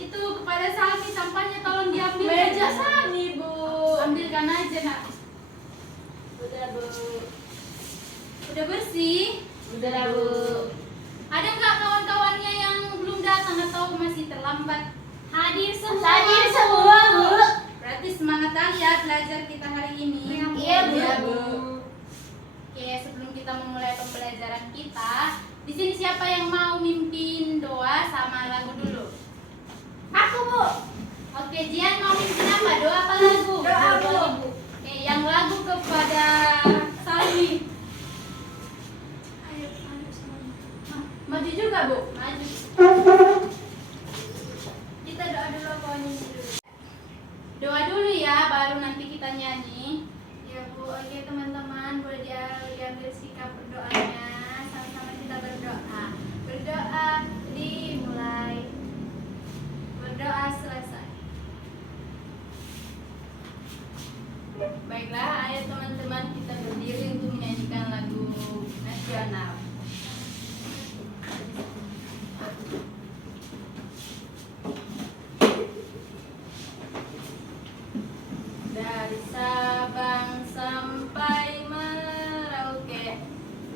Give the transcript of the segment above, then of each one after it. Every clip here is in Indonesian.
Itu kepada Salmi sampahnya tolong diambil Meja aja. Sani, Bu. Ambilkan aja nak. Udah, Bu. Udah bersih? Udah, Bu. Ada nggak kawan-kawannya yang belum datang atau masih terlambat? Hadir semua. Hadir semua, Bu. Berarti semangat kali ya belajar kita hari ini. Iya, Bu. Iya, Bu. Oke, sebelum kita memulai pembelajaran kita, di sini siapa yang mau mimpin doa sama lagu dulu? Aku, Bu. Oke, Jian mau mimpin apa? Doa apa lagu? Doa, Bu. Oke, yang lagu kepada Salwi. Ayo semuanya. Maju juga, Bu. Maju. Kita doa dulu, kawannya dulu. Doa dulu ya, baru nanti kita nyanyi. Ya, Bu. Oke, teman-teman, boleh diambil sikap berdoanya. Sama-sama kita berdoa. Berdoa dimulai. Berdoa selesai. Baiklah, ayo teman-teman kita berdiri untuk menyanyikan lagu nasional. Dari Sabang sampai Merauke,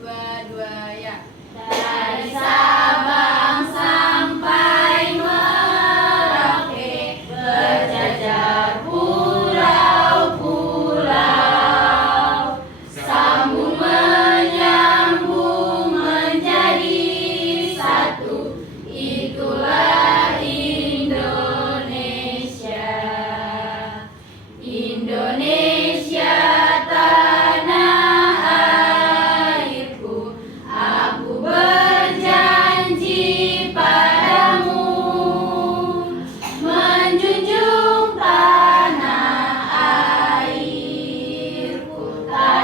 dua-dua ya. Dari Sabang sampai Merauke, berjajar pulau-pulau, sambung menyambung menjadi satu, itulah Indonesia. Indonesia tanah airku, aku berjanji padamu menjunjung tanah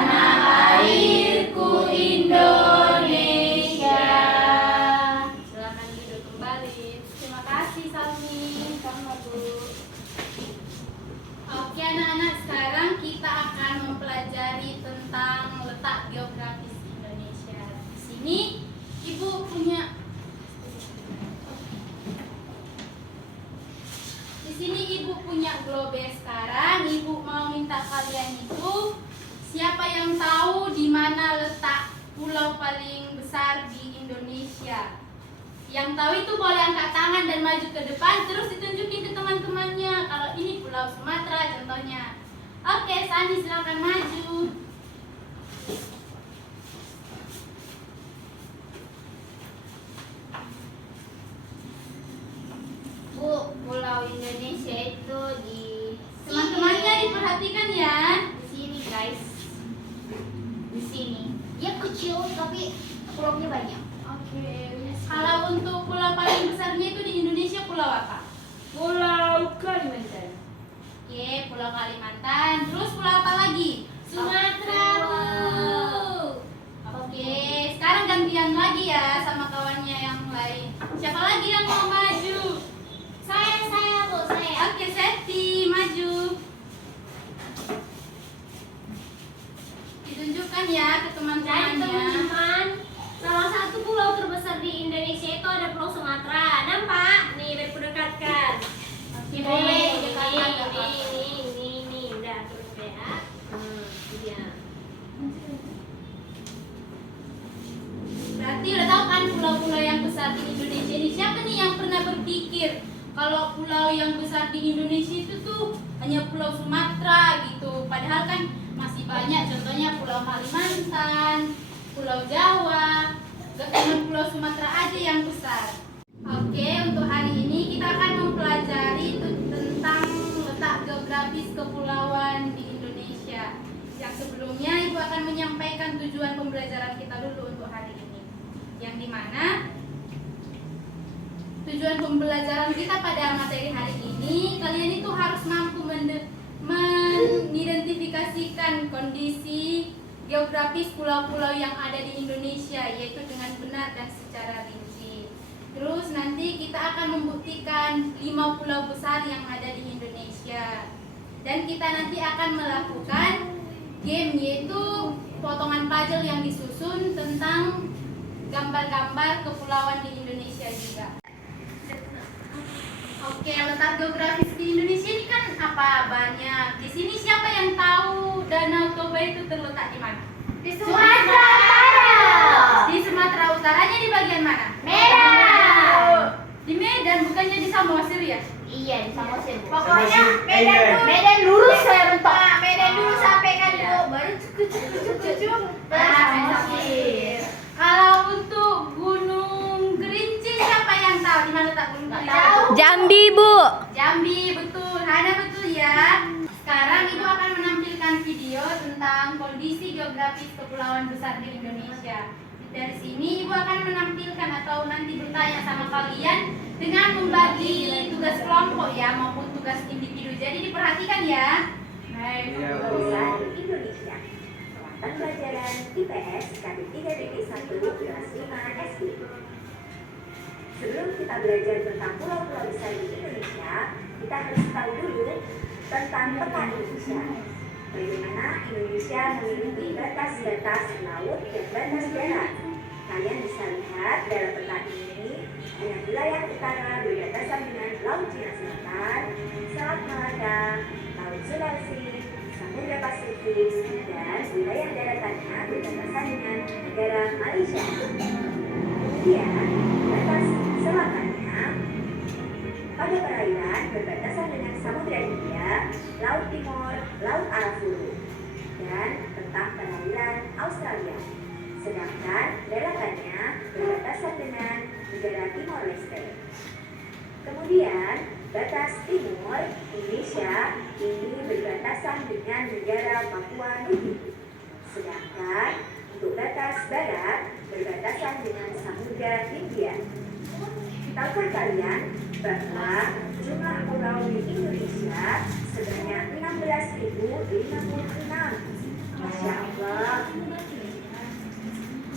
airku Indonesia. Silakan duduk kembali. Terima kasih Salmi. Sama Bu. Oke anak-anak, sekarang kita akan mempelajari tentang letak geografis Indonesia. Di sini Ibu punya globe sekarang. Ibu mau minta kalian itu siapa yang tahu di mana letak pulau paling besar di Indonesia? Yang tahu itu boleh angkat tangan dan maju ke depan, terus ditunjukin ke teman-temannya. Kalau ini Pulau Sumatera contohnya. Oke, Sani silakan maju. Bu, Pulau Indonesia itu di Teman-temannya diperhatikan ya. di sini guys. Di sini. Dia kecil tapi pulaunya banyak. Oke. Kalau untuk pulau paling besarnya itu di Indonesia pulau apa? Pulau Kalimantan. Oke, Pulau Kalimantan. Terus pulau apa lagi? Sumatera, Bu. Oke, sekarang gantian lagi ya sama kawannya yang lain. Siapa lagi yang mau maju? Saya Bu, saya. Oke, Seti, maju. Ditunjukkan ya ke Dan teman-temannya. teman-teman, salah satu pulau terbesar di Indonesia itu ada Pulau Sumatera. Nampak? Nih, berdekatkan. Oke, Nih, boleh. nih, udah terus ya. Iya. Berarti udah tahu kan pulau-pulau yang besar di Indonesia ini. Siapa nih yang pernah berpikir kalau pulau yang besar di Indonesia itu tuh hanya Pulau Sumatera gitu. Padahal kan masih banyak, contohnya Pulau Kalimantan, Pulau Jawa. Gak cuma Pulau Sumatera aja yang besar. Oke, untuk hari ini kita akan mempelajari tentang letak geografis kepulauan di Indonesia. Yang sebelumnya Ibu akan menyampaikan tujuan pembelajaran kita dulu untuk hari ini. Yang dimana tujuan pembelajaran kita pada materi hari ini, kalian itu harus mampu mengidentifikasikan kondisi geografis pulau-pulau yang ada di Indonesia, yaitu dengan benar dan secara rinci. Terus nanti kita akan membuktikan 5 pulau besar yang ada di Indonesia. Dan kita nanti akan melakukan game, yaitu potongan puzzle yang disusun tentang gambar-gambar kepulauan di Indonesia juga. Oke, letak geografis di Indonesia ini kan apa banyak. Di sini siapa yang tahu Danau Toba itu terletak di mana? Di Sumatera Utara. Di Sumatera Utaranya di bagian mana? Medan. Di Medan, bukannya di Samosir ya? Iya, di Samosir. Bu. Pokoknya Medan lurus saya mentok. Medan dulu sampai kan Bu, baru cukup baru sampai Samosir. Kalau untuk Gunung Gerinci siapa yang tahu di mana letak Gunung Gerinci? tahu. Jambi, Bu. Jambi, betul. Hana betul ya. Sekarang Ibu akan menampilkan video tentang kondisi geografis kepulauan besar di Indonesia. Dari sini Ibu akan menampilkan atau nanti bertanya sama kalian dengan membagi tugas kelompok ya maupun tugas individu. Jadi diperhatikan ya. Baik. Besar Indonesia. Selamat pelajaran IPS KD 3.1 kelas 5 SD. Sebelum kita belajar tentang pulau-pulau besar di Indonesia, kita harus tahu dulu tentang peta Indonesia. Bagaimana Indonesia memiliki batas-batas laut dan batas darat. Kalian bisa lihat dalam peta ini, hanya wilayah utara berbatasan dengan Laut Cina Selatan, Selat Malaka, Laut Sulawesi, Samudra Pasifik, dan wilayah daratannya berbatasan dengan negara Malaysia. Kemudian, batas selatannya pada perairan berbatasan dengan Samudra Hindia, Laut Timur, Laut Arafuru, dan tentang perairan Australia. Sedangkan daratannya berbatasan dengan negara Timor Leste. Kemudian, batas timur Indonesia ini berbatasan dengan negara Papua Nugini. Sedangkan untuk batas barat berbatasan dengan Samudra Hindia. Tahukah kalian bahwa jumlah pulau di Indonesia sebanyak 16.056? Masya Allah.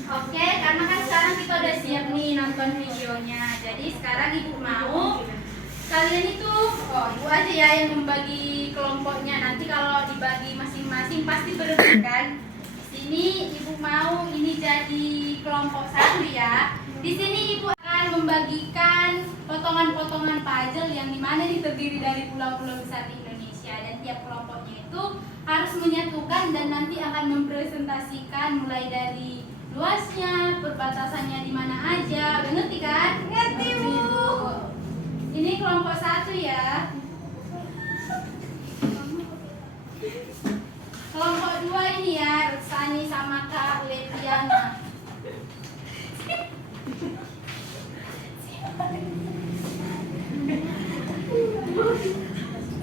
Oke, karena kan sekarang kita udah siap nih nonton videonya. Jadi sekarang Ibu mau kalian itu, Ibu aja ya yang membagi kelompoknya. Nanti kalau dibagi masing-masing pasti berbeda. Di sini Ibu mau ini jadi kelompok satu ya. Di sini Ibu akan membagikan potongan-potongan puzzle yang dimana ini terdiri dari pulau-pulau besar di Indonesia, dan tiap kelompoknya itu harus menyatukan dan nanti akan mempresentasikan mulai dari luasnya, perbatasannya di mana aja. Udah ngerti kan? Ngerti, Bu. Ini kelompok satu ya. Kelompok dua ini ya, Rutsani sama Kak Leviana.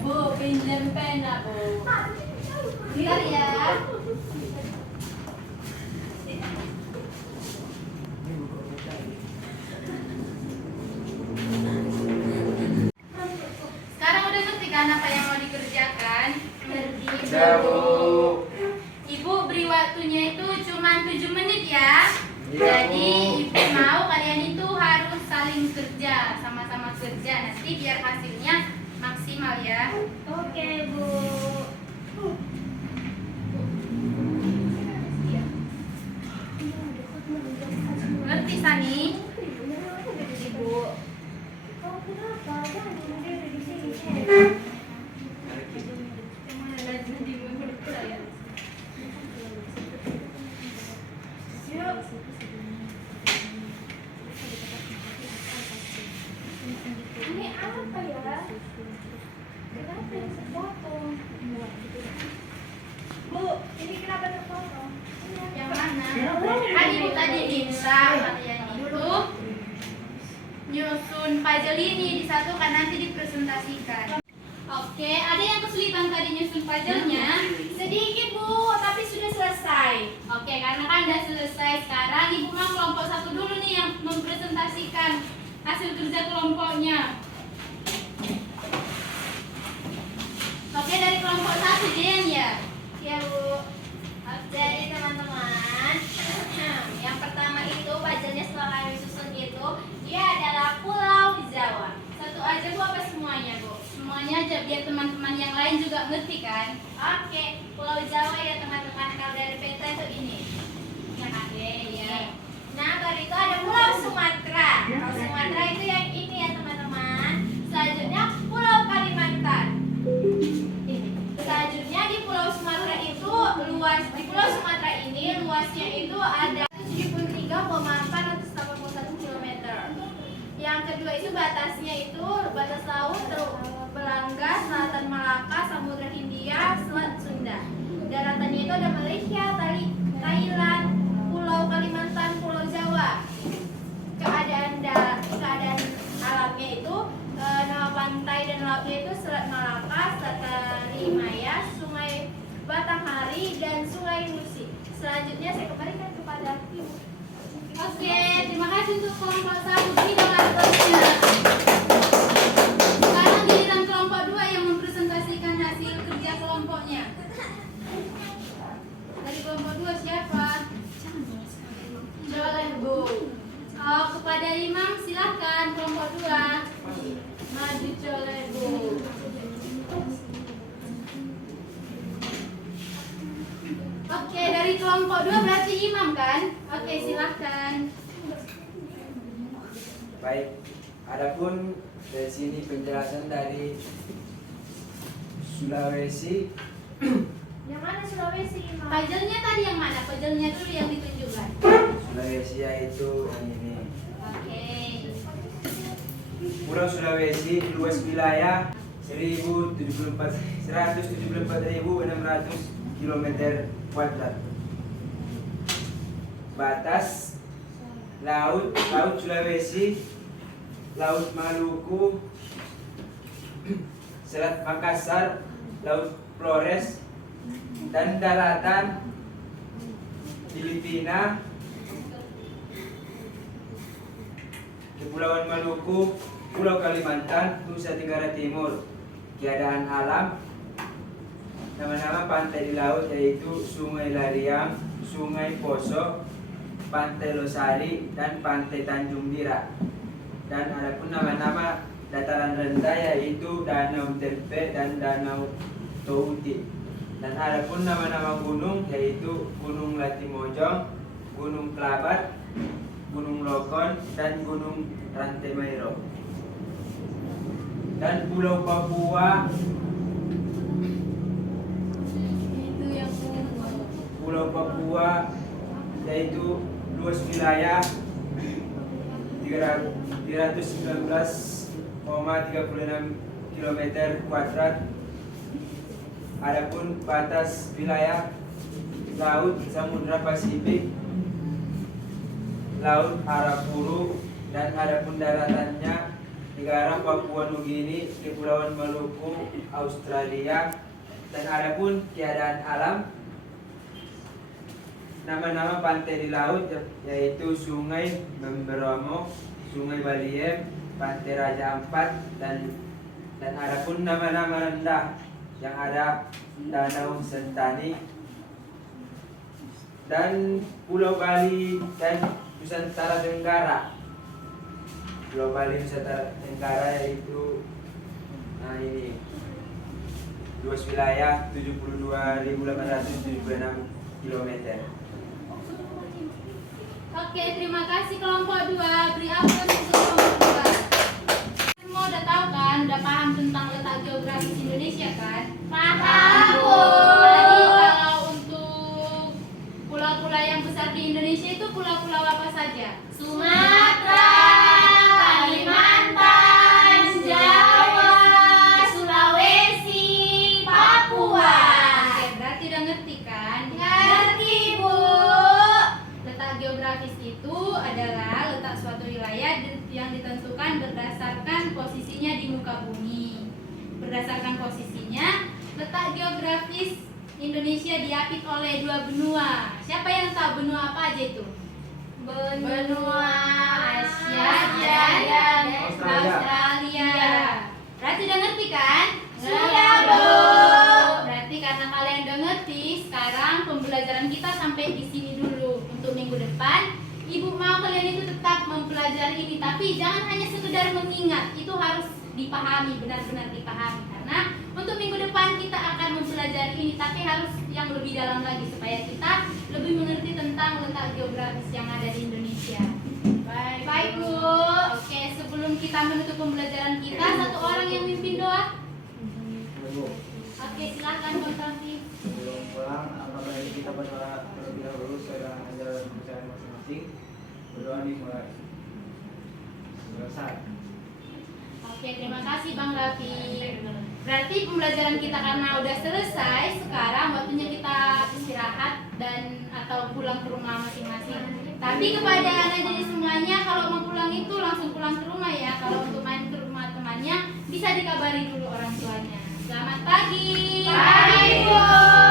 Bu, pinjam pena, Bu. Lihat ya. Sekarang udah ngerti kan apa yang mau dikerjakan? Ibu beri waktunya itu cuma 7 menit ya. Jadi Ibu mau kalian itu harus saling kerja, sama-sama kerja nanti biar hasilnya maksimal ya. Oke, Bu. Ngerti Sani? Ibu. Oh, kenapa? Jangan dia di sini. Ini apa ya? Kenapa yang terpotong? Bu, ini kenapa terpotong? Yang mana? Kan Ibu tadi minta kalian itu nyusun puzzle ini disatukan nanti dipresentasikan. Oke, ada yang kesulitan tadi nyusun puzzle-nya? Sedikit Bu, tapi sudah selesai. Oke, karena kan udah selesai. Sekarang Ibu mau kelompok satu dulu nih yang mempresentasikan hasil kerja kelompoknya. Oke, dari kelompok satu Jen ya. Ya Bu. Jadi teman-teman, yang pertama itu puzzle-nya setelah kami susun itu, dia adalah Pulau Jawa. Satu aja Bu apa semuanya Bu? Semuanya aja biar teman-teman yang lain juga ngerti kan. Oke, Pulau Jawa ya teman-teman. Kalau dari peta itu ini. Ya kan? Ya. Nah, baru itu ada Pulau Sumatera. Pulau Sumatera itu yang ini ya teman-teman. Selanjutnya kedua itu batasnya itu batas laut Belanga, Selatan Malaka, Samudra Hindia, Selat Sunda. Daratannya itu ada Malaysia, Thailand, Pulau Kalimantan, Pulau Jawa. Keadaan alamnya itu nama pantai dan lautnya itu Selat Malaka, Selat Karimaya, Sungai Batanghari dan Sungai Musi. Selanjutnya saya kembalikan kepada Ibu. Oke, terima kasih untuk kelompok 1. Bidang atasnya. Sekarang giliran kelompok 2 yang mempresentasikan hasil kerja kelompoknya. Dari kelompok 2 siapa? Boleh, Bu. Oh, kepada Imam silakan kelompok 2. Maju colek, Bu. Oke, dari kelompok 2 berarti Imam kan? Oke, silakan. Baik, adapun dari sini penjelasan dari Sulawesi. Yang mana Sulawesi, Imam? Puzzle-nya tadi yang mana? Puzzle-nya dulu yang ditunjukkan. Sulawesi yaitu yang ini. Oke. Pulau Sulawesi luas wilayah 174.600 km². Batas laut Sulawesi, Laut Maluku, Selat Makassar, Laut Flores, dan daratan Filipina, Kepulauan Maluku, Pulau Kalimantan, Nusa Tenggara Timur. Keadaan alam, nama-nama pantai di laut yaitu Sungai Lariang, Sungai Poso, Pantai Losari, dan Pantai Tanjung Bira. Dan adapun nama-nama dataran rendah yaitu Danau Tempe dan Danau Touti. Dan adapun nama-nama gunung yaitu Gunung Latimojong, Gunung Kelabat, Gunung Lokon, dan Gunung Rantai Mairo. Dan Pulau Papua, Itu yang Pulau Papua yaitu luas wilayah 319,36 km². Adapun batas wilayah laut Samudra Pasifik, Laut Arafuru, dan adapun daratannya negara Papua Nugini, Kepulauan Maluku, Australia. Dan adapun keadaan alam, nama-nama pantai di laut yaitu Sungai Memberomo, Sungai Baliem, Pantai Raja Ampat, dan adapun nama-nama rendah yang ada Danau Sentani dan Pulau Bali dan Nusantara Tenggara. Pulau Bali Nusantara Tenggara yaitu ini luas wilayah 72.876 km. Oke, terima kasih kelompok 2. Beri aplaus untuk kelompok 2. Semua udah tahu kan? Udah paham tentang letak geografis Indonesia kan? Paham, Bu. Jadi kalau untuk pulau-pulau yang besar di Indonesia itu pulau-pulau apa saja? Sumatera, Kalimantan, Jawa, Sulawesi, Papua. Oke, berarti udah ngerti kan? Ngerti, Bu. Letak geografis itu adalah letak suatu wilayah yang ditentukan berdasarkan posisinya di muka bumi. Berdasarkan posisinya, letak geografis Indonesia diapit oleh 2 benua. Siapa yang tahu benua apa aja itu? Benua Asia dan Australia. Berarti udah ngerti kan? Sudah, Bu. Berarti karena kalian udah ngerti, sekarang pembelajaran kita sampai di sini dulu. Untuk minggu depan, Ibu mau kalian itu tetap mempelajari ini, tapi jangan hanya sekedar mengingat, itu harus dipahami, benar-benar dipahami. Karena untuk minggu depan kita akan mempelajari ini, tapi harus yang lebih dalam lagi supaya kita lebih mengerti tentang letak geografis yang ada di Indonesia. Baik, Bu. Oke, sebelum kita menutup pembelajaran kita, satu orang yang mimpin doa. Oke, silakan Bang Taufik. Sebelum pulang, apakah kita berdoa terlebih dahulu sesuai dengan ajaran kepercayaan masing-masing. Berdoa dimulai. Selesai. Oke, terima kasih Bang Raffi. Berarti pembelajaran kita karena udah selesai, sekarang waktunya kita istirahat dan atau pulang ke rumah masing-masing. Tapi kepada anak jadi semuanya, kalau mau pulang itu langsung pulang ke rumah ya. Kalau untuk main ke rumah temannya, bisa dikabari dulu orang tuanya. Selamat pagi. Pagi, Bu.